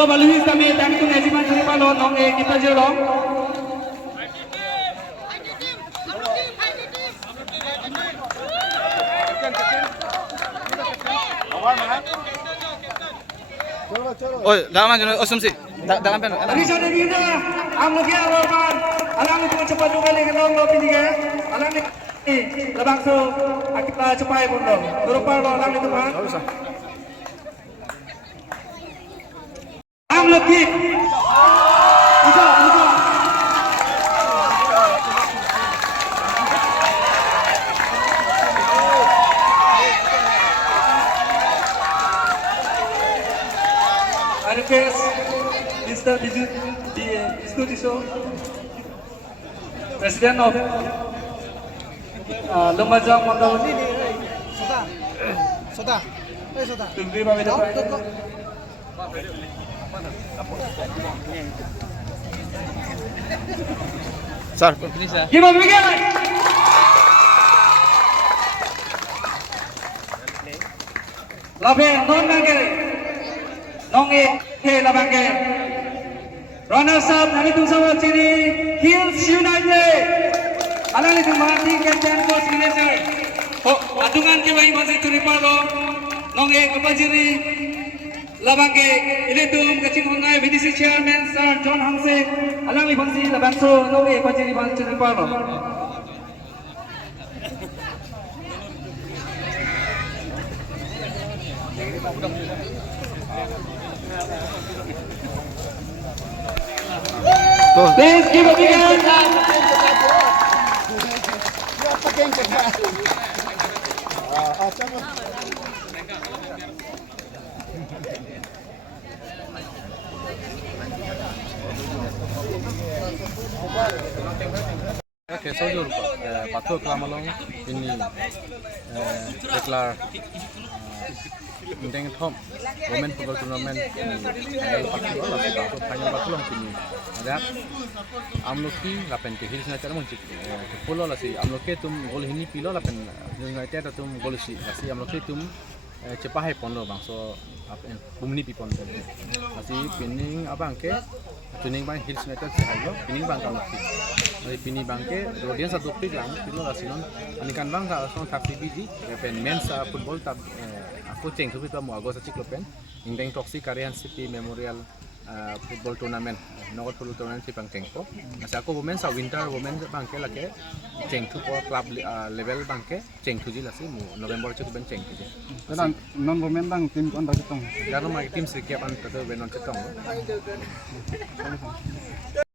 So Luis kami dan kung esiman sa palo nong kita jurong. Oh, dalam aja, asumsi. Dalam pen. Bisa dibina, am lagi awalan. Alang itu cepat juga lagi nong lo pinjau. Alang ini labang so kita cepat pun lo. Berupa lo alang itu kan. Am lagi. Bisa. I request Mr. Disco, President of Lumajang Mandal, to give away the prize. Sir, please. Give a big hand. Love non bangere. Nonge labangge. Runners up nani tu sama sini Hills United. Alang itu mati Captain Coach Manager. Oh, atungan ke bayi masih turipalo. Nonge kapajiri labangge iletum kacing hongai VDC Chairman Sir John Hamse. Alang li bangsi labangso nonge kapajiri masih turipalo. Please give a big hand. Okay, so jur patho klamalong ini deklar Indeng Tom Women Football Tournament adalah patho lah patho final patho long ini ada amloki lapen ke Hills United mungkin pulo lah si amloki tum gol ini pilo lapen United tum gol si amloki tum cepat pon lo bang so bumni piponasi pining abang ke tuning bang Hills United si hayo pining bang kamloki dari pini bangke rodian satu pig lang pilo rasinon anikan bang ka son taksi biji pen mensa football tab aku ceng tu kita mau agak secik lopen indeng toksi karyan city memorial football tournament nogot football tournament si bang cengko nasi aku women sa winter women bangke lake ceng tu po club level bangke ceng tu ji lasi mu November tu ben ceng tu ji dan non women bang tim kon rakitong karena mai tim sirkiap an tu ben non cekam